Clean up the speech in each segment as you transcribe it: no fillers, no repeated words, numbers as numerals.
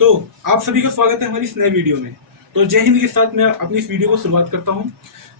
तो आप सभी का स्वागत है हमारी इस नए वीडियो में। तो जय हिंद के साथ मैं अपनी इस वीडियो को शुरुआत करता हूं।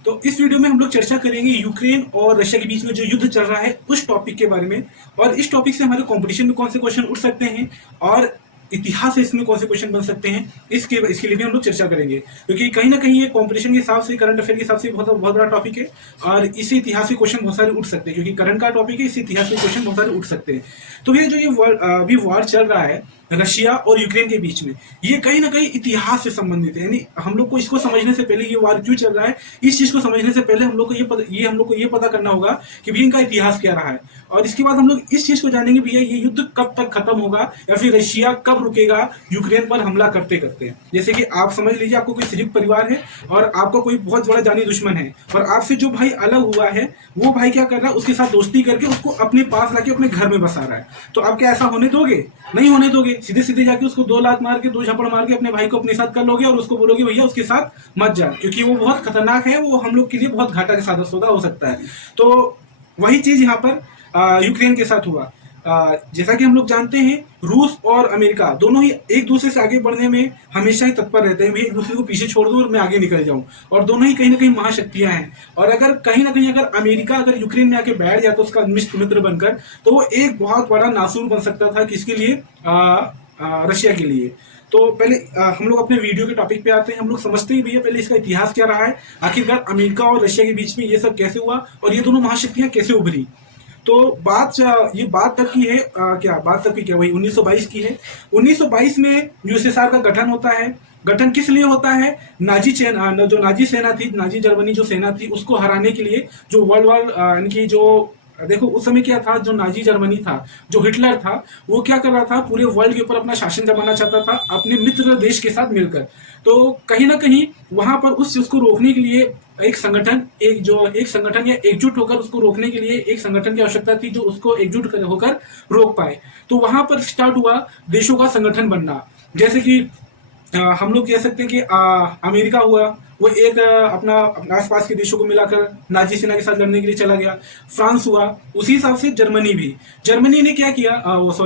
तो इस वीडियो में हम लोग चर्चा करेंगे यूक्रेन और रशिया के बीच में जो युद्ध चल रहा है उस टॉपिक के बारे में, और इस टॉपिक से हमारे कंपटीशन में कौन से क्वेश्चन उठ सकते हैं और इतिहास से इसमें कौन से क्वेश्चन बन सकते हैं, इसके लिए भी हम लोग चर्चा करेंगे। क्योंकि कहीं ना कहीं ये कंपटीशन के हिसाब से, करंट अफेयर के हिसाब से बहुत बहुत बड़ा टॉपिक है, और इससे इतिहास के क्वेश्चन बहुत सारे उठ सकते हैं। क्योंकि करंट का टॉपिक है, इससे इतिहास के क्वेश्चन बहुत सारे उठ सकते हैं। तो ये जो ये अभी वॉर चल रहा है रशिया और यूक्रेन के बीच में, ये कहीं ना कहीं इतिहास से संबंधित है। यानी हम लोग को इसको समझने से पहले, ये वार क्यों चल रहा है, इस चीज को समझने से पहले हम लोग को ये पता करना होगा कि भैया इनका इतिहास क्या रहा है। और इसके बाद हम लोग इस चीज को जानेंगे भैया ये युद्ध कब तक खत्म होगा, या फिर रशिया कब रुकेगा यूक्रेन पर हमला करते करते। जैसे कि आप समझ लीजिए, आपको कोई संयुक्त परिवार है और आपका कोई बहुत बड़ा जानी दुश्मन है, और आपसे जो भाई अलग हुआ है वो भाई क्या कर रहा है, उसके साथ दोस्ती करके उसको अपने पास लाके अपने घर में बसा रहा है। तो आप क्या ऐसा होने दोगे? नहीं होने दोगे। सीधे सीधे जाके उसको 2 लात मार के, 2 झपड़ मार के अपने भाई को अपने साथ कर लोगे और उसको बोलोगे भैया उसके साथ मत जा, क्योंकि वो बहुत खतरनाक है, वो हम लोग के लिए बहुत घाटा के साथ सौदा हो सकता है। तो वही चीज यहाँ पर यूक्रेन के साथ हुआ। जैसा कि हम लोग जानते हैं, रूस और अमेरिका दोनों ही एक दूसरे से आगे बढ़ने में हमेशा ही तत्पर रहते हैं। एक दूसरे को पीछे छोड़ दो और मैं आगे निकल जाऊं, और दोनों ही कहीं ना कहीं महाशक्तियां हैं। और अगर कहीं ना कहीं अगर अमेरिका अगर यूक्रेन में आके बैठ जाता उसका मित्र बनकर, तो वो एक बहुत बड़ा नासूर बन सकता था किसके लिए, रशिया के लिए। तो पहले हम लोग अपने वीडियो के टॉपिक पे आते हैं। हम लोग समझते ही भैया पहले इसका इतिहास क्या रहा है, आखिरकार अमेरिका और रशिया के बीच में ये सब कैसे हुआ और ये दोनों महाशक्तियां कैसे उभरी। तो ये बात तक की है, क्या बात तक की क्या, वही 1922 की है। 1922 में यूएसएसआर का गठन होता है। गठन किस लिए होता है? जो नाजी सेना थी, नाजी जर्मनी जो सेना थी, उसको हराने के लिए। जो वर्ल्ड वॉर यानी कि जो देखो उस समय क्या था, जो नाजी जर्मनी था, जो हिटलर था, वो क्या कर रहा था, पूरे वर्ल्ड के ऊपर अपना शासन जमाना चाहता था अपने मित्र देश के साथ मिलकर। तो कहीं ना कहीं वहां पर उस चीज को रोकने के लिए एक संगठन या एकजुट होकर उसको रोकने के लिए एक संगठन की आवश्यकता थी, जो उसको एकजुट होकर रोक पाए। तो वहां पर स्टार्ट हुआ देशों का संगठन बनना। जैसे कि हम लोग कह सकते हैं कि अमेरिका हुआ, वो एक अपना आसपास के देशों को मिलाकर नाजी सेना के साथ लड़ने के लिए चला गया। फ्रांस हुआ, उसी हिसाब से जर्मनी भी। जर्मनी ने क्या किया,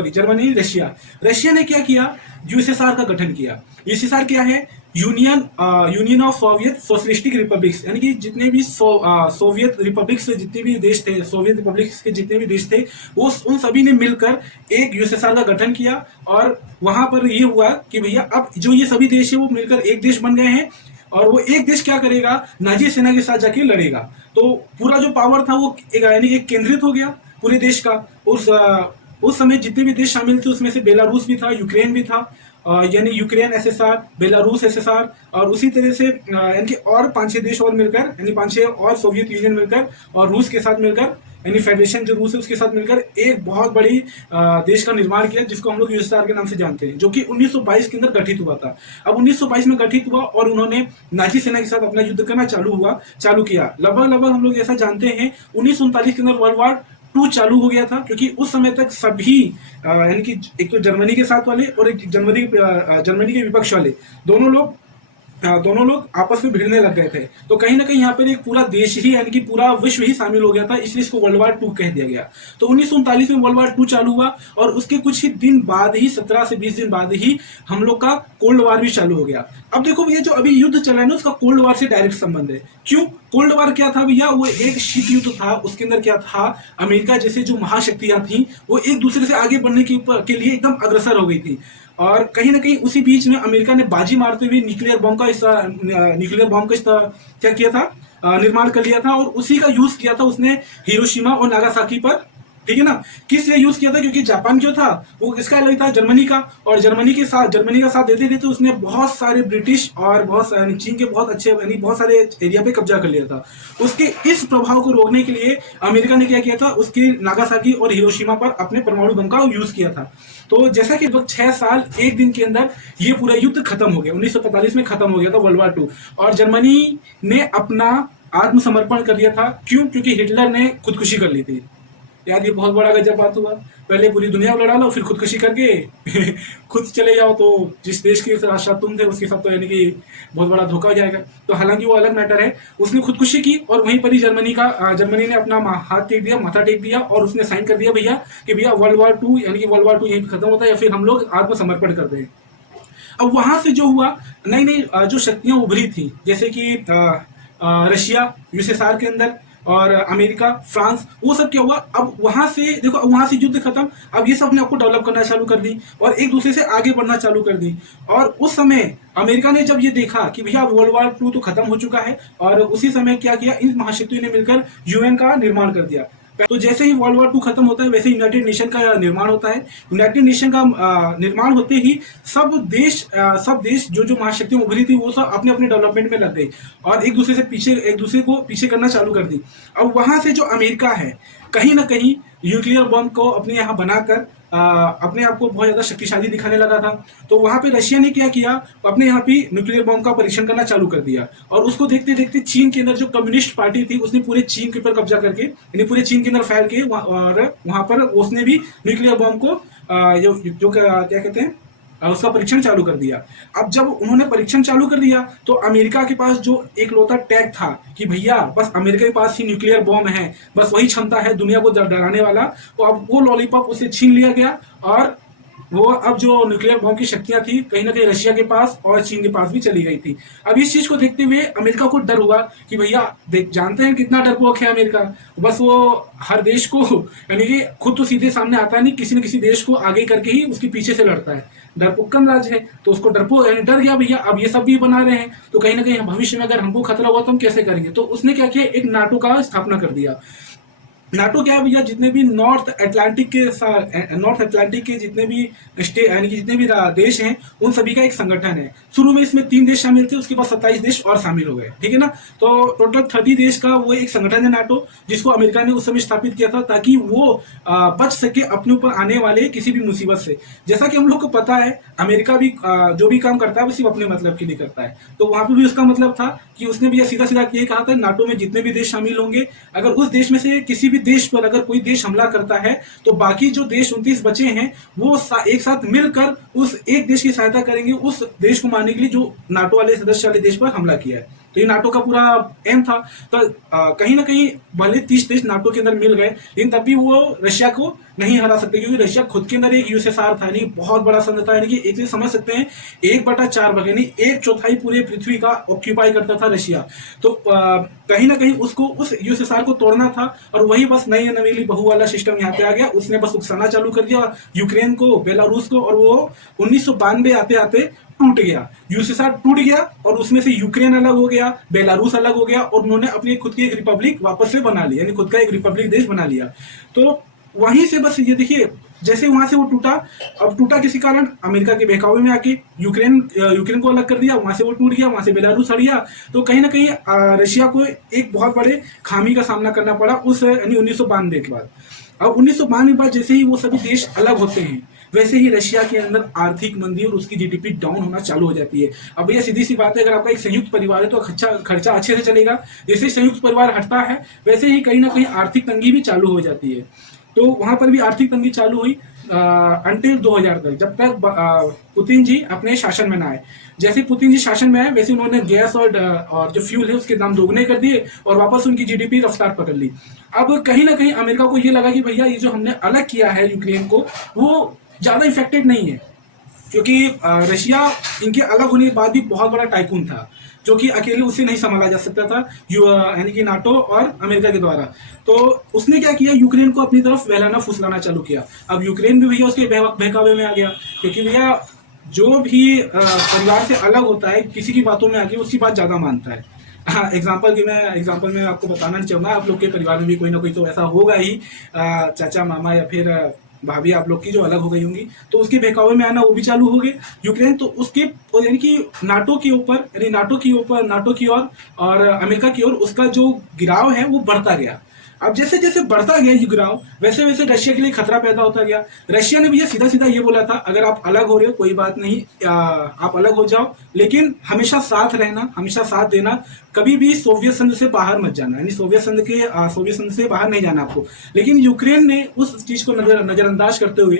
जर्मनी नहीं, रशिया ने क्या किया, यूएसएसआर का गठन किया। यूएसएसआर क्या है? Union of Soviet socialistic republics, यानी कि जितने भी सोवियत रिपब्लिक्स से जितने भी देश थे, सोवियत रिपब्लिक्स के जितने भी देश थे, वो उन सभी ने मिलकर एक यूएसएसआर का गठन किया। और वहां पर ये हुआ कि भैया अब जो ये सभी देश है वो मिलकर एक देश बन गए हैं, और वो एक देश क्या करेगा, नाजी सेना के साथ जाके लड़ेगा। तो पूरा जो पावर था वो यानी एक केंद्रित हो गया पूरे देश का। उस समय जितने भी देश शामिल थे उसमें से बेलारूस भी था, यूक्रेन भी था, यानी यूक्रेन एसएसआर, बेलारूस एसएसआर, और उसी तरह से यानी कि और 5-6 देश और मिलकर, यानी 5-6 और सोवियत यूनियन मिलकर और रूस के साथ मिलकर, यानी फेडरेशन जो रूस है उसके साथ मिलकर एक बहुत बड़ी देश का निर्माण किया, जिसको हम लोग यूएसएसआर के नाम से जानते हैं, जो कि 1922 के अंदर गठित हुआ था। अब 1922 में गठित हुआ और उन्होंने नाजी सेना के साथ अपना युद्ध करना चालू किया। लगभग हम लोग ऐसा जानते हैं 1939 के अंदर वर्ल्ड वॉर 2 चालू हो गया था। क्योंकि उस समय तक सभी यानी कि एक तो जर्मनी के साथ वाले और एक जर्मनी के विपक्ष वाले, दोनों लोग आपस में भिड़ने लग गए थे। तो कहीं ना कहीं यहाँ पर एक पूरा देश ही, यानी कि पूरा विश्व ही शामिल हो गया था, इसलिए इसको वर्ल्ड वॉर 2 कह दिया गया। तो 1939 में वर्ल्ड वॉर 2 चालू हुआ, और उसके कुछ ही दिन बाद ही, 17 से 20 दिन बाद ही, हम लोग का कोल्ड वॉर भी चालू हो गया। अब देखो भैया, जो अभी युद्ध चल रहा है ना, उसका कोल्ड वॉर से डायरेक्ट संबंध है। क्यों? कोल्ड वॉर क्या था भैया? वो एक शीत युद्ध था। उसके अंदर क्या था, अमेरिका जैसे जो महाशक्तियां थी वो एक दूसरे से आगे बढ़ने के लिए एकदम अग्रसर हो गई थी। और कहीं ना कहीं उसी बीच में अमेरिका ने बाजी मारते हुए न्यूक्लियर बॉम्ब का क्या किया था, निर्माण कर लिया था, और उसी का यूज किया था उसने हिरोशिमा और नागासाकी पर। ठीक है ना? किस लिए यूज किया था? क्योंकि जापान जो था वो किसका एलाई था, जर्मनी का, और जर्मनी का साथ देते थे, तो उसने बहुत सारे ब्रिटिश और चीन के बहुत अच्छे, यानी बहुत सारे एरिया पे कब्जा कर लिया था। उसके इस प्रभाव को रोकने के लिए अमेरिका ने क्या किया था, उसके नागासाकी और हिरोशिमा पर अपने परमाणु बम का यूज किया था। तो जैसा कि लगभग 6 साल 1 दिन के अंदर ये पूरा युद्ध खत्म हो गया। 1945 में खत्म हो गया था वर्ल्ड वॉर 2, और जर्मनी ने अपना आत्मसमर्पण कर दिया था। क्यों? क्योंकि हिटलर ने खुदकुशी कर ली थी। यार ये बहुत बड़ा गजब बात हुआ। पहले पूरी दुनिया को लड़ा लो, फिर खुदकुशी करके खुद चले जाओ, तो जिस देश के राष्ट्र तुम थे उसके साथ तो यानी कि बहुत बड़ा धोखा हो जाएगा। तो हालांकि वो अलग मैटर है। उसने खुदकुशी की, और वहीं पर ही जर्मनी ने अपना हाथ टेक दिया, माथा टेक दिया, और उसने साइन कर दिया भैया कि भैया वर्ल्ड वॉर 2 यानी कि वर्ल्ड वॉर 2 यहीं खत्म होता है, या फिर हम लोग आत्मसमर्पण कर दें। अब वहां से जो हुआ, नई नई जो शक्तियां उभरी थी, जैसे कि रशिया यूएसएसआर के अंदर, और अमेरिका, फ्रांस, वो सब क्या हुआ, अब वहां से देखो, अब वहां से युद्ध खत्म, अब ये सब अपने आपको डेवलप करना चालू कर दी और एक दूसरे से आगे बढ़ना चालू कर दी। और उस समय अमेरिका ने जब ये देखा कि भैया वर्ल्ड वॉर 2 तो खत्म हो चुका है, और उसी समय क्या किया, इन महाशक्तियों ने मिलकर यूएन का निर्माण कर दिया। तो जैसे ही वर्ल्ड वॉर 2 खत्म होता है, वैसे यूनाइटेड नेशन का निर्माण होता है। यूनाइटेड नेशन का निर्माण होते ही सब देश जो जो महाशक्तियां उभरी थी, वो सब अपने अपने डेवलपमेंट में लग गई और एक दूसरे को पीछे करना चालू कर दी। अब वहां से जो अमेरिका है, कहीं ना कहीं न्यूक्लियर बम को अपने यहाँ बनाकर अपने आप को बहुत ज्यादा शक्तिशाली दिखाने लगा था। तो वहां पे रशिया ने क्या किया, अपने यहाँ पे न्यूक्लियर बम का परीक्षण करना चालू कर दिया, और उसको देखते देखते चीन के अंदर जो कम्युनिस्ट पार्टी थी, उसने पूरे चीन के ऊपर कब्जा करके, यानी पूरे चीन के अंदर फैल के, और वहां पर उसने भी न्यूक्लियर बम को जो क्या कहते हैं, उसका परीक्षण चालू कर दिया। अब जब उन्होंने परीक्षण चालू कर दिया, तो अमेरिका के पास जो एक लौता टैग था कि भैया बस अमेरिका के पास ही न्यूक्लियर बॉम्ब है, बस वही क्षमता है दुनिया को डराने वाला, तो अब वो लॉलीपॉप उसे छीन लिया गया, और वो अब जो न्यूक्लियर बॉम्ब की शक्तियां थी, कहीं ना कहीं रशिया के पास और चीन के पास भी चली गई थी। अब इस चीज को देखते हुए अमेरिका को डर हुआ कि भैया देख, जानते हैं कितना डरपोक है अमेरिका, बस वो हर देश को, यानी कि खुद तो सीधे सामने आता नहीं, किसी न किसी देश को आगे करके ही उसके पीछे से लड़ता है, डरपोकन राज है। तो उसको डर गया भैया, अब ये सब भी बना रहे हैं, तो कहीं ना कहीं भविष्य में अगर हमको खतरा हुआ तो हम कैसे करेंगे। तो उसने क्या किया, एक नाटो का स्थापना कर दिया। नाटो क्या है भैया, जितने भी नॉर्थ अटलांटिक के जितने भी स्टेट, यानी कि जितने भी देश हैं, उन सभी का एक संगठन है। शुरू में इसमें 3 देश शामिल थे, उसके बाद 27 देश और शामिल हो गए, ठीक है ना। तो टोटल 30 देश का वो एक संगठन है नाटो, जिसको अमेरिका ने उस समय स्थापित किया था, ताकि वो बच सके अपने ऊपर आने वाले किसी भी मुसीबत से। जैसा कि हम लोग को पता है, अमेरिका भी जो भी काम करता है वो सिर्फ अपने मतलब के लिए करता है। तो वहां पर भी उसका मतलब था कि उसने भी सीधा सीधा ये कहा था, नाटो में जितने भी देश शामिल होंगे, अगर उस देश में से किसी भी देश पर अगर कोई देश हमला करता है, तो बाकी जो देश 29 बचे हैं, वो एक साथ मिलकर उस एक देश की सहायता करेंगे उस देश को मारने के लिए जो नाटो वाले सदस्य वाले देश पर हमला किया है। तो ये नाटो का पूरा एम था। तो कहीं ना कहीं भले 30 देश नाटो के अंदर मिल गए, लेकिन तब भी वो रशिया को नहीं हरा सकते, क्योंकि रशिया खुद के अंदर एक यूएसएसआर था, यानी बहुत बड़ा संघ था, यानी कि एक चीज समझ सकते हैं, 1/4 भाग, यानी 1/4 पूरे पृथ्वी का ऑक्यूपाई करता था रशिया। तो कहीं ना कहीं उसको उस यूएसएसआर को तोड़ना था, और वही बस नई नवेली बहू वाला सिस्टम यहाँ पे आ गया। उसने बस उकसाना चालू कर दिया यूक्रेन को, बेलारूस को, और वो 1992 आते आते टूट गया, यूएसएसआर टूट गया, और उसमें से यूक्रेन अलग हो गया, बेलारूस अलग हो गया, और उन्होंने अपनी खुद की एक रिपब्लिक वापस से बना ली, यानी खुद का एक रिपब्लिक देश बना लिया। तो वहीं से बस ये देखिए, जैसे वहां से वो टूटा, अब टूटा किसी कारण, अमेरिका के बहकावे में आके यूक्रेन को अलग कर दिया, वहां से वो टूट गया, वहां से बेलारूस हट गया। तो कहीं ना कहीं रशिया को एक बहुत बड़े खामी का सामना करना पड़ा उस, यानी 1992 के बाद। अब 1992 के बाद जैसे ही वो सभी देश अलग होते हैं, वैसे ही रशिया के अंदर आर्थिक मंदी और उसकी जीडीपी डाउन होना चालू हो जाती है। अब ये सीधी सी बात है, अगर आपका एक संयुक्त परिवार है तो खर्चा अच्छे से चलेगा। जैसे संयुक्त परिवार हटता है, वैसे ही कहीं ना कहीं आर्थिक तंगी भी चालू हो जाती है। तो वहां पर भी आर्थिक तंगी चालू हुई अंटिल 2000 तक, जब तक पुतिन जी अपने शासन में ना आए। जैसे पुतिन जी शासन में आए, वैसे उन्होंने गैस और जो फ्यूल है उसके दाम दोगुने कर दिए, और वापस उनकी जीडीपी रफ्तार पकड़ ली। अब कहीं ना कहीं अमेरिका को ये लगा कि भैया ये जो हमने अलग किया है यूक्रेन को, वो ज्यादा इफेक्टेड नहीं है, क्योंकि रशिया इनके अलग होने के बाद भी बहुत बड़ा टाइकून था, जो कि अकेले उससे नहीं संभाला जा सकता था, यानी कि नाटो और अमेरिका के द्वारा। तो उसने क्या किया, यूक्रेन को अपनी तरफ बहलाना फुसलाना चालू किया। अब यूक्रेन भी भैया उसके बहकावे में आ गया, क्योंकि भैया जो भी परिवार से अलग होता है, किसी की बातों में आके उसकी बात ज्यादा मानता है। हाँ, एग्जाम्पल में आपको बताना नहीं चाहूंगा, आप लोग के परिवार में भी कोई ना कोई तो ऐसा होगा ही, चाचा मामा या फिर भाभी आप लोग की जो अलग हो गई होंगी, तो उसके बहकावे में आना वो भी चालू हो गए यूक्रेन। तो उसके यानी कि नाटो के ऊपर, यानी नाटो की ओर और अमेरिका की ओर उसका जो गिराव है वो बढ़ता गया। अब जैसे जैसे बढ़ता गया ये गिराव, वैसे वैसे रशिया के लिए खतरा पैदा होता गया। रशिया ने भी ये सीधा सीधा ये बोला था, अगर आप अलग हो रहे हो कोई बात नहीं, आप अलग हो जाओ, लेकिन हमेशा साथ रहना, हमेशा साथ देना, कभी भी सोवियत संघ से बाहर मत जाना, यानी सोवियत संघ से बाहर नहीं जाना आपको। लेकिन यूक्रेन ने उस चीज को नजरअंदाज करते हुए,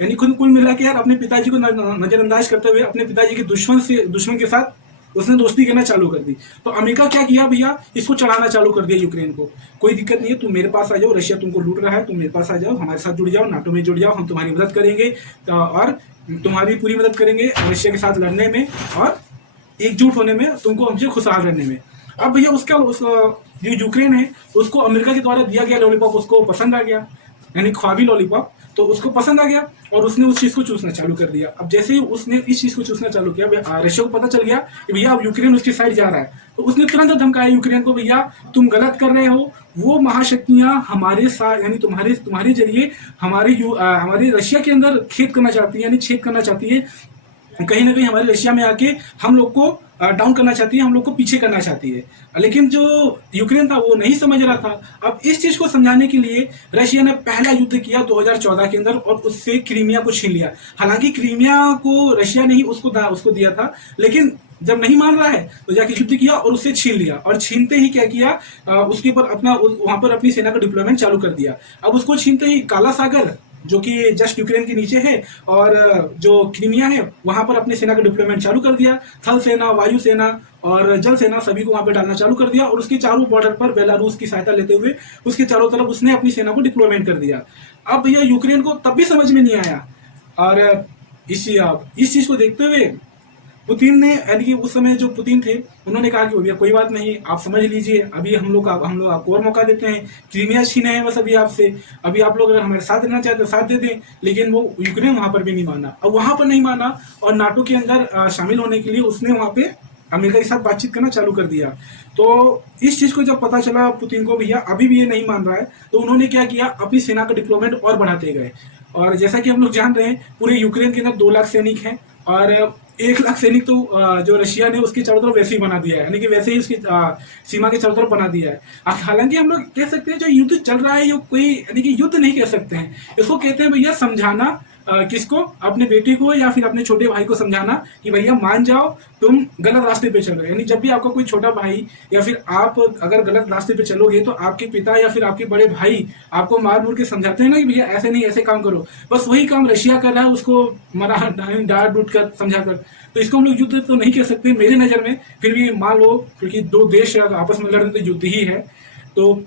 यानी कुल मिला के यार अपने पिताजी को नजरअंदाज करते हुए, अपने पिताजी के दुश्मन के साथ उसने दोस्ती करना चालू कर दी। तो अमेरिका क्या किया भैया, इसको चढ़ाना चालू कर दिया यूक्रेन को। कोई दिक्कत नहीं है, तुम मेरे पास आ जाओ, रशिया तुमको लूट रहा है, तुम मेरे पास आ जाओ, हमारे साथ जुड़ जाओ, नाटो में जुड़ जाओ, हम तुम्हारी मदद करेंगे और तुम्हारी पूरी मदद करेंगे रशिया के साथ लड़ने में और एकजुट होने में, तुमको हमसे खुशहाल रहने में। अब भैया उसका जो यूक्रेन है उसको अमेरिका के द्वारा दिया गया लॉलीपॉप उसको पसंद आ गया, यानी ख्वाबी लॉलीपॉप, तो उसको पसंद आ गया और उसने उस चीज को चूसना चालू कर दिया। अब जैसे ही उसने इस चीज को चूसना चालू किया, रशिया को पता चल गया कि भैया अब यूक्रेन उसकी साइड जा रहा है, तो उसने तुरंत धमकाया यूक्रेन को, भैया तुम गलत कर रहे हो, वो महाशक्तियां हमारे साथ यानी तुम्हारे जरिए हमारे रशिया के अंदर छेद करना चाहती है, यानी छेद करना चाहती है, कहीं ना कहीं हमारे रशिया में आके हम लोग को डाउन करना चाहती है, हम लोग को पीछे करना चाहती है। लेकिन जो यूक्रेन था वो नहीं समझ रहा था। अब इस चीज को समझाने के लिए रशिया ने पहला युद्ध किया 2014 के अंदर और उससे क्रीमिया को छीन लिया। हालांकि क्रीमिया को रशिया ने ही उसको दिया था, लेकिन जब नहीं मान रहा है तो जाके युद्ध किया और उससे छीन लिया, और छीनते ही क्या किया, उसके ऊपर वहां पर अपनी सेना का डिप्लॉयमेंट चालू कर दिया। अब उसको छीनते ही काला सागर जो कि जस्ट यूक्रेन के नीचे है और जो क्रीमिया है वहां पर अपने सेना का डिप्लॉयमेंट चालू कर दिया। थल सेना, वायु सेना और जल सेना सभी को वहां पे डालना चालू कर दिया और उसके चारों बॉर्डर पर बेलारूस की सहायता लेते हुए उसके चारों तरफ उसने अपनी सेना को डिप्लॉयमेंट कर दिया। अब भैया यूक्रेन को तब भी समझ में नहीं आया और इस चीज को देखते हुए पुतिन ने, यानी कि उस समय जो पुतिन थे उन्होंने कहा कि भैया कोई बात नहीं, आप समझ लीजिए, अभी हम लोग आपको और मौका देते हैं, क्रीमिया छीने हैं बस अभी आपसे, अभी आप लोग अगर हमारे साथ रहना चाहते हैं साथ दे दें। लेकिन वो यूक्रेन वहां पर भी नहीं माना। अब वहां पर नहीं माना और नाटो के अंदर शामिल होने के लिए उसने वहां पे अमेरिका के साथ बातचीत करना चालू कर दिया। तो इस चीज को जब पता चला पुतिन को भैया अभी भी ये नहीं मान रहा है, तो उन्होंने क्या किया, अपनी सेना का डिप्लॉयमेंट और बढ़ाते गए। और जैसा कि हम लोग जान रहे हैं पूरे यूक्रेन के अंदर 2 लाख सैनिक हैं और 1 लाख सैनिक तो जो रशिया ने उसके चारों तरफ वैसे ही बना दिया है, यानी कि वैसे ही उसकी सीमा के चारों तरफ बना दिया है। हालांकि हम लोग कह सकते हैं जो युद्ध चल रहा है ये कोई, यानी कि युद्ध नहीं कह सकते हैं इसको, कहते हैं भैया समझाना। किसको, अपने बेटे को या फिर अपने छोटे भाई को समझाना कि भैया मान जाओ तुम गलत रास्ते पे चल रहे हो। यानी जब भी आपका कोई छोटा भाई या फिर आप अगर गलत रास्ते पे चलोगे तो आपके पिता या फिर आपके बड़े भाई आपको मार मुर के समझाते हैं ना कि भैया ऐसे नहीं ऐसे काम करो, बस वही काम रशिया कर रहा है, उसको मरा डांट डूट कर समझा कर। तो इसको हम लोग युद्ध तो नहीं कह सकते मेरे नजर में, फिर भी मान लो क्योंकि 2 देश आपस में लड़ रहे तो युद्ध ही है। तो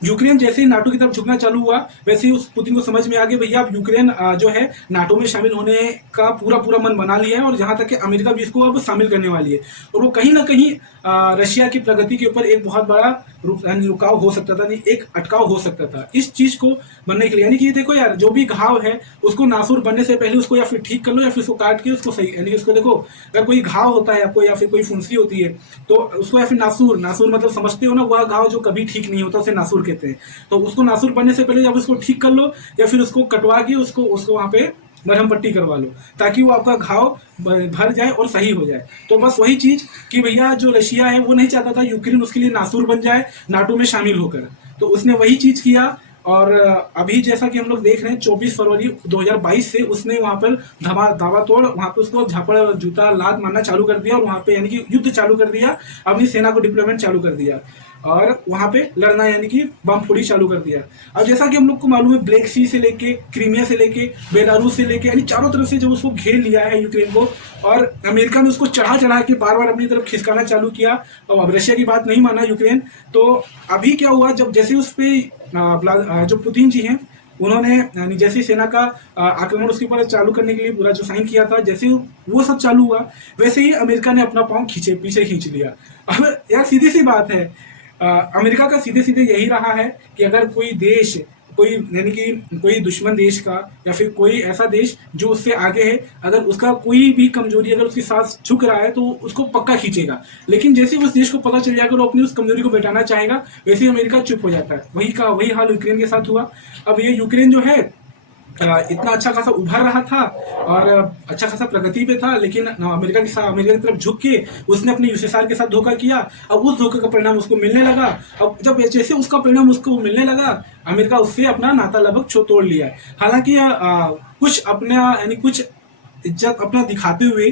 यूक्रेन जैसे ही नाटो की तरफ झुकना चालू हुआ वैसे ही उस पुतिन को समझ में आ गया भैया अब यूक्रेन जो है नाटो में शामिल होने का पूरा मन बना लिया है और जहां तक कि अमेरिका भी इसको अब शामिल करने वाली है। और वो कहीं ना कहीं रशिया की प्रगति के ऊपर एक बहुत बड़ा रुकाव हो सकता था, नहीं एक अटकाव हो सकता था इस चीज को बनने के लिए। यानी कि देखो यार, जो भी घाव है उसको नासूर बनने से पहले उसको या फिर ठीक कर लो या फिर उसको काट के उसको सही, यानी उसको देखो अगर कोई घाव होता है आपको या फिर कोई फुंसी होती है तो उसको या फिर नासूर मतलब समझते हो ना, वह घाव जो कभी ठीक नहीं होता उसे नासूर कहते हैं। तो उसको नासूर बनने से पहले जब उसको ठीक कर लो या फिर उसको कटवा के उसको वहां पे मरहम पट्टी करवा लो ताकि वो आपका घाव भर जाए और सही हो जाए। तो बस वही चीज कि भैया जो रशिया है वो नहीं चाहता था यूक्रेन उसके लिए नासूर बन जाए नाटो में शामिल होकर, तो उसने वही चीज किया। और अभी जैसा कि हम लोग देख रहे हैं 24 फरवरी 2022 से उसने वहां पर धावा तोड़ वहां पे उसको झापड़ जूता लात मारना चालू कर दिया और वहां पे यानी कि युद्ध चालू कर दिया, अपनी सेना को डिप्लॉयमेंट चालू कर दिया और वहां पे लड़ना यानी कि बम फोड़ी चालू कर दिया। अब जैसा कि हम लोग को मालूम है ब्लैक सी से लेके क्रीमिया से लेके बेलारूस से लेके यानी चारों तरफ से जब उसको घेर लिया है यूक्रेन को और अमेरिका ने उसको चढ़ा के बार अपनी तरफ खिसकाना चालू किया और अब रशिया की बात नहीं माना यूक्रेन। तो अभी क्या हुआ, जब जैसे उस पर जो पुतिन जी हैं उन्होंने यानी जैसे सेना का आक्रमण उसके ऊपर चालू करने के लिए पूरा जो साइन किया था, जैसे वो सब चालू हुआ वैसे ही अमेरिका ने अपना पांव पीछे खींच लिया। अब यार सीधी सी बात है, अमेरिका का सीधे यही रहा है कि अगर कोई देश कोई यानी कि कोई दुश्मन देश का या फिर कोई ऐसा देश जो उससे आगे है, अगर उसका कोई भी कमजोरी अगर उसके साथ झुक रहा है तो उसको पक्का खींचेगा। लेकिन जैसे उस देश को पता चल जाएगा वो अपनी उस कमजोरी को मिटाना चाहेगा वैसे ही अमेरिका चुप हो जाता है। वही हाल यूक्रेन के साथ हुआ। अब ये यूक्रेन जो है इतना अच्छा खासा उभर रहा था और अच्छा खासा प्रगति पे था, लेकिन अमेरिका की तरफ झुक के उसने अपने यूएसएसआर के साथ धोखा किया। अब उस धोखे का परिणाम उसको मिलने लगा। अब जब जैसे उसका परिणाम उसको मिलने लगा अमेरिका उससे अपना नाता लगभग तोड़ लिया है। हालांकि कुछ अपना यानी कुछ इज्जत अपना दिखाते हुए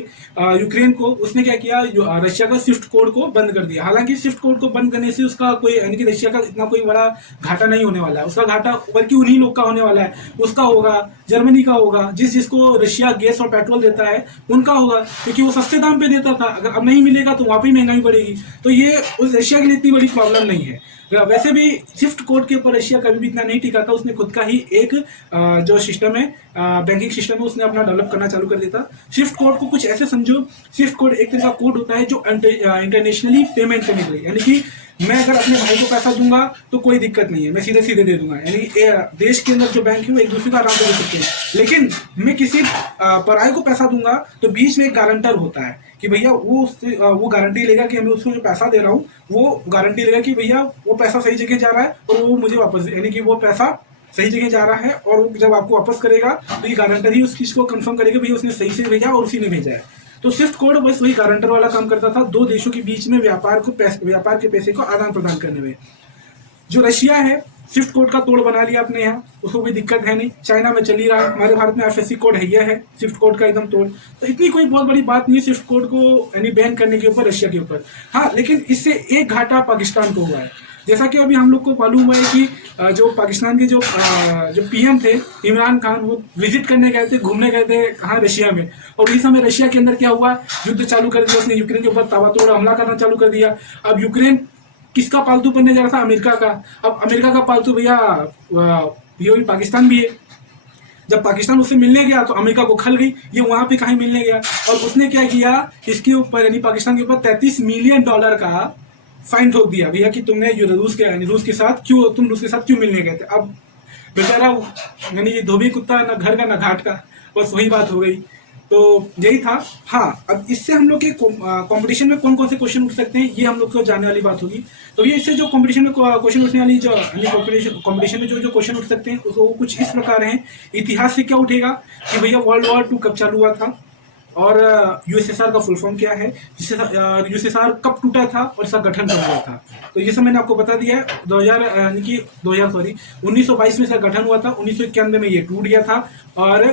यूक्रेन को उसने क्या किया, रशिया का स्विफ्ट कोड को बंद कर दिया। हालांकि स्विफ्ट कोड को बंद करने से उसका कोई यानी कि रशिया का इतना कोई बड़ा घाटा नहीं होने वाला है, उसका घाटा बल्कि उन्हीं लोग का होने वाला है, उसका होगा, जर्मनी का होगा, जिसको रशिया गैस और पेट्रोल देता है उनका होगा, क्योंकि वो सस्ते दाम पे देता था, अगर अब नहीं मिलेगा तो वहां पर महंगाई बढ़ेगी। तो ये उस रशिया के लिए इतनी बड़ी प्रॉब्लम नहीं है। वैसे भी स्विफ्ट कोड के ऊपर रशिया कभी भी इतना नहीं टिका था, उसने खुद का ही एक जो सिस्टम है, बैंकिंग सिस्टम है, उसने अपना डेवलप करना चालू कर दिया था। स्विफ्ट कोड को कुछ ऐसे समझो, स्विफ्ट कोड एक तरह का कोड होता है जो इंटरनेशनली पेमेंट करने के लिए, यानी कि मैं अगर अपने भाई को पैसा दूंगा तो कोई दिक्कत नहीं है, मैं सीधे सीधे दे दूंगा, यानी देश के अंदर जो बैंक है वो एक दूसरे का आराम से दे सकते हैं। लेकिन मैं किसी पराये को पैसा दूंगा तो बीच में एक गारंटर होता है कि भैया वो गारंटी लेगा कि मैं उसको जो पैसा दे रहा हूँ वो गारंटी लेगा कि भैया वो पैसा सही जगह जा रहा है और वो मुझे वापस, यानी कि वो पैसा सही जगह जा रहा है, और जब आपको वापस करेगा तो ये गारंटर ही उस चीज को कंफर्म करेगा भैया उसने सही से भेजा और उसी ने भेजा है। तो स्विफ्ट कोड बस वही गारंटर वाला काम करता था, दो देशों के बीच में व्यापार के पैसे को आदान प्रदान करने में। जो रशिया है स्विफ्ट कोड का तोड़ बना लिया अपने यहाँ, उसको कोई दिक्कत है नहीं, चाइना में चल ही रहा है, हमारे भारत में एफएससी कोड है स्विफ्ट कोड का एकदम तोड़। तो इतनी कोई बहुत बड़ी बात नहीं है स्विफ्ट कोड को यानी बैन करने के ऊपर रशिया के ऊपर। हाँ, लेकिन इससे एक घाटा पाकिस्तान को हुआ है। जैसा कि अभी हम लोग को मालूम हुआ है कि जो पाकिस्तान के जो पीएम थे इमरान खान, वो विजिट करने गए थे, घूमने गए थे कहाँ, रशिया में, और इस समय रशिया के अंदर क्या हुआ, युद्ध चालू कर दिया, उसने यूक्रेन के ऊपर ताबड़तोड़ हमला करना चालू कर दिया। अब यूक्रेन किसका पालतू बनने जा रहा था, अमेरिका का। अब अमेरिका का पालतू भैया ये पाकिस्तान भी है। जब पाकिस्तान उससे मिलने गया तो अमेरिका को खल गई, ये वहां पे कहीं मिलने गया, और उसने क्या किया, इसके ऊपर यानी पाकिस्तान के ऊपर $33 मिलियन का फाइन ठोक दिया, भैया कि तुमने रूस के साथ क्यों मिलने गए थे। अब बेचारा यानी ये धोबी कुत्ता, ना घर का ना घाट का, बस वही बात हो गई। तो यही था। हाँ, अब इससे हम लोग के कंपटीशन में कौन कौन से क्वेश्चन उठ सकते हैं, ये हम लोग को जानने वाली बात होगी। तो ये इससे जो कंपटीशन में क्वेश्चन उठने वाली जो कंपटीशन में जो क्वेश्चन उठ सकते हैं वो कुछ इस प्रकार हैं। इतिहास से क्या उठेगा कि भैया वर्ल्ड वॉर 2 कब चालू हुआ था, और यूएसएसआर का फुल फॉर्म क्या है, यूएसएसआर कब टूटा था और इसका गठन कब हुआ था। तो ये सब मैंने आपको बता दिया है। 1922 में इसका गठन हुआ था, 1991 में ये टूट गया था, और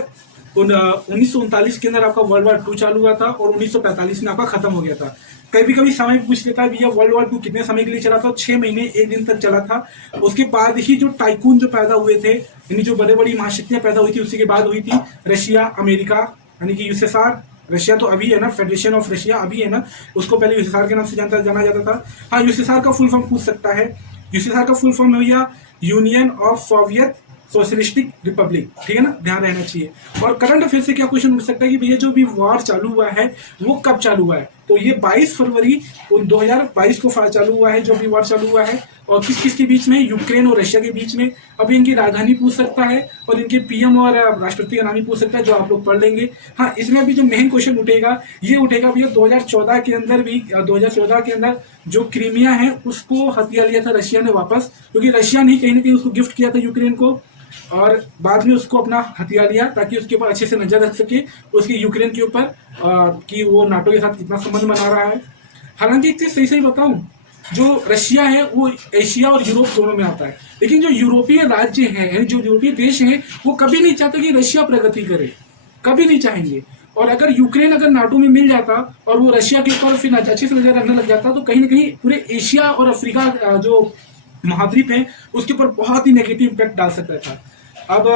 1939 के अंदर आपका वर्ल्ड वॉर 2 चालू हुआ था, और 1945 में आपका खत्म हो गया था। कभी कभी समय पूछ लेता है भैया वर्ल्ड वॉर 2 कितने समय के लिए चला था, 6 महीने 1 दिन तक चला था। उसके बाद ही जो टाइकून जो पैदा हुए थे, यानी जो बड़े बड़ी महाशक्तियां पैदा हुई थी, उसी के बाद हुई थी रशिया, अमेरिका, यानी कि यूएसएसआर। रशिया तो अभी है ना, फेडरेशन ऑफ रशिया अभी है ना, उसको पहले यूएसएसआर के नाम से जाना जाता था। हाँ, यूएसएसआर का फुल फॉर्म पूछ सकता है। यूएसएसआर का फुल फॉर्म है भैया union of Soviet socialistic Republic, ठीक है ना, ध्यान रहना चाहिए। और करंट अफेयर से क्या क्वेश्चन उठ सकता है कि भैया जो भी वॉर चालू हुआ है वो कब चालू हुआ है। तो ये 22 फरवरी 2022 को चालू हुआ है जो भी वॉर चालू हुआ है, और किस किस के बीच में, यूक्रेन और रशिया के बीच में। अब इनकी राजधानी पूछ सकता है, और इनके पीएम और राष्ट्रपति का नाम ही पूछ सकता है, जो आप लोग पढ़ लेंगे। हाँ, इसमें अभी जो मेन क्वेश्चन उठेगा ये उठेगा भैया 2014 के अंदर भी, 2014 के अंदर जो क्रीमिया है उसको हथिया लिया था रशिया ने वापस, क्योंकि रशिया ने कहीं ना कहीं उसको गिफ्ट किया था यूक्रेन को, और बाद में उसको अपना हथियार लिया ताकि उसके ऊपर अच्छे से नजर रख सके, उसके यूक्रेन के ऊपर कि वो नाटो के साथ कितना संबंध बना रहा है। हालांकि एक चीज सही बताऊं, जो रशिया है वो एशिया और यूरोप दोनों में आता है, लेकिन जो यूरोपीय राज्य हैं, जो यूरोपीय देश हैं, वो कभी नहीं चाहते कि रशिया प्रगति करे, कभी नहीं चाहेंगे। और अगर यूक्रेन अगर नाटो में मिल जाता और वो रशिया के ऊपर फिर अच्छे से नजर रखने लग जाता, तो कहीं ना कहीं पूरे एशिया और अफ्रीका जो महाद्वीप है उसके ऊपर बहुत ही नेगेटिव इम्पैक्ट डाल सकता था। अब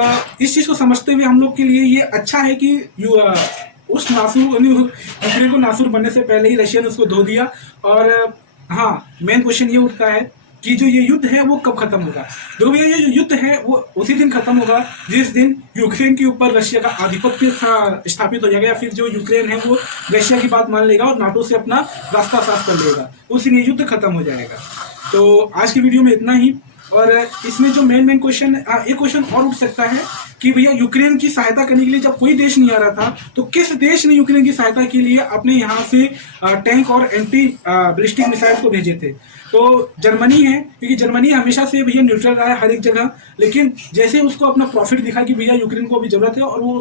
इस चीज को समझते हुए हम लोग के लिए ये अच्छा है कि उस नासूर यूक्रेन को नासूर बनने से पहले ही रशिया ने उसको धो दिया। और हाँ, मेन क्वेश्चन ये उठता है कि जो ये युद्ध है वो कब खत्म होगा। जो भी ये युद्ध है वो उसी दिन खत्म होगा जिस दिन यूक्रेन के ऊपर रशिया का आधिपत्य स्थापित हो जाएगा, या फिर जो यूक्रेन है वो रशिया की बात मान लेगा और नाटो से अपना रास्ता साफ कर लेगा, उस दिन ये युद्ध खत्म हो जाएगा। तो आज की वीडियो में इतना ही। और इसमें जो मेन क्वेश्चन, एक क्वेश्चन और उठ सकता है कि भैया यूक्रेन की सहायता करने के लिए जब कोई देश नहीं आ रहा था तो किस देश ने यूक्रेन की सहायता के लिए अपने यहाँ से टैंक और एंटी बैलिस्टिक मिसाइल को भेजे थे। तो जर्मनी है, क्योंकि जर्मनी हमेशा से भैया न्यूट्रल रहा है हर एक जगह, लेकिन जैसे उसको अपना प्रॉफिट दिखा कि भैया यूक्रेन को अभी जरूरत है, और वो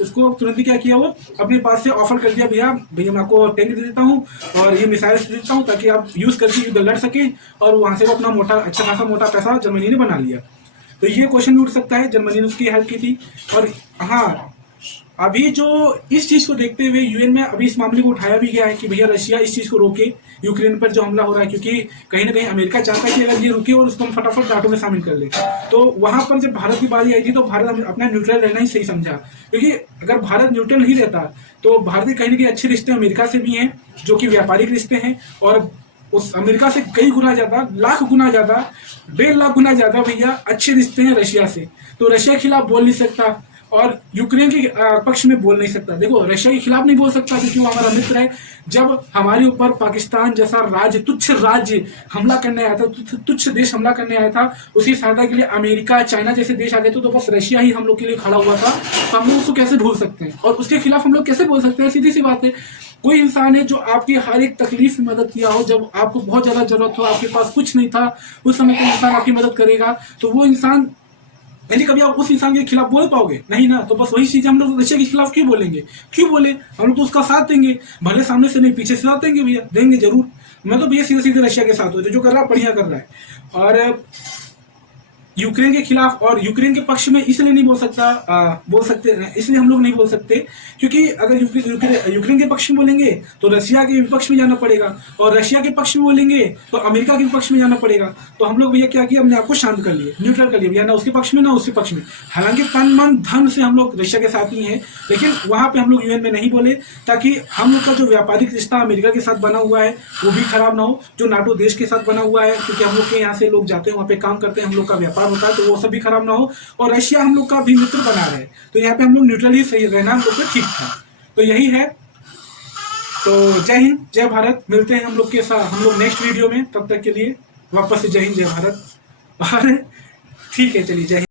उसको तुरंत ही क्या किया, वो अपने पास से ऑफर कर दिया, भैया मैं आपको टैंक दे देता हूँ और ये मिसाइल दे देता हूँ ताकि आप यूज करके युद्ध लड़ सके, और वहां से वो अपना अच्छा खासा मोटा पैसा जर्मनी ने बना लिया। तो ये क्वेश्चन भी उठ सकता है, जर्मनी ने उसकी हेल्प की थी। और हाँ, अभी जो इस चीज को देखते हुए यूएन में अभी इस मामले को उठाया भी गया है कि भैया रशिया इस चीज को रोके, यूक्रेन पर जो हमला हो रहा है, क्योंकि कहीं ना कहीं अमेरिका चाहता है कि अगर ये रुके और उसको हम फटाफट नाटो में शामिल कर ले। तो वहां पर जब भारत की बारी आई थी तो भारत अपना न्यूट्रल रहना ही सही समझा, क्योंकि अगर भारत न्यूट्रल ही रहता तो भारत के कहीं ना कहीं अच्छे रिश्ते अमेरिका से भी हैं, जो कि व्यापारिक रिश्ते हैं, और उस अमेरिका से कई गुना ज्यादा, लाख गुना ज्यादा, 1.5 लाख गुना ज्यादा भैया अच्छे रिश्ते हैं रशिया से। तो रशिया के खिलाफ बोल नहीं सकता और यूक्रेन के पक्ष में बोल नहीं सकता। देखो, रशिया के खिलाफ नहीं बोल सकता क्योंकि वो हमारा मित्र है। जब हमारे ऊपर पाकिस्तान जैसा राज्य, तुच्छ राज्य हमला करने आया था, तुच्छ देश हमला करने आया था, उसकी सहायता के लिए अमेरिका, चाइना जैसे देश आ गए थे, तो बस रशिया ही हम लोग के लिए खड़ा हुआ था। तो हम लोग उसको कैसे भूल सकते हैं और उसके खिलाफ हम लोग कैसे बोल सकते हैं? सीधी सी बात है। कोई इंसान है जो आपकी हर एक तकलीफ में मदद किया हो, जब आपको बहुत ज्यादा जरूरत हो, आपके पास कुछ नहीं था, उस समय कोई इंसान आपकी मदद करेगा, तो वो इंसान, यानी कभी आप उस इंसान के खिलाफ बोल पाओगे? नहीं ना। तो बस वही चीज हम लोग रशिया के खिलाफ क्यों बोलेंगे? क्यों बोले? हम लोग तो उसका साथ देंगे, भले सामने से नहीं, पीछे से साथ देंगे भैया, देंगे जरूर। मैं तो भैया सीधे सीधे रशिया के साथ हूँ, जो कर रहा है बढ़िया कर रहा है। और यूक्रेन के खिलाफ और यूक्रेन के पक्ष में इसलिए नहीं बोल सकता, बोल सकते, इसलिए हम लोग नहीं बोल सकते क्योंकि अगर यूक्रेन के पक्ष में बोलेंगे तो रशिया के विपक्ष में जाना पड़ेगा, और रशिया के पक्ष में बोलेंगे तो अमेरिका के विपक्ष में जाना पड़ेगा। तो हम लोग भैया क्या किया, हमने आपको शांत कर लिए, न्यूट्रल कर लिया भैया, ना उसके पक्ष में ना उसके पक्ष में। हालांकि तन मन धन से हम लोग रशिया के साथ ही हैं, लेकिन वहां पे हम लोग यूएन में नहीं बोले, ताकि हम लोग का जो व्यापारिक रिश्ता अमेरिका के साथ बना हुआ है वो भी खराब ना हो, जो नाटो देश के साथ बना हुआ है, क्योंकि हम लोग के यहाँ से लोग जाते हैं, वहाँ पे काम करते हैं, हम लोग का व्यापार होता है, तो वो सब भी खराब ना हो, और रशिया हम लोग का भी मित्र बना रहे। तो यहाँ पे हम लोग न्यूट्रल ही सही रहना हम लोग का ठीक था। तो यही है। तो जय हिंद, जय भारत। मिलते हैं हम लोग के साथ, हम लोग नेक्स्ट वीडियो में। तब तक के लिए वापस से जय हिंद, जय भारत। और ठीक है, चलिए, जय हिंद।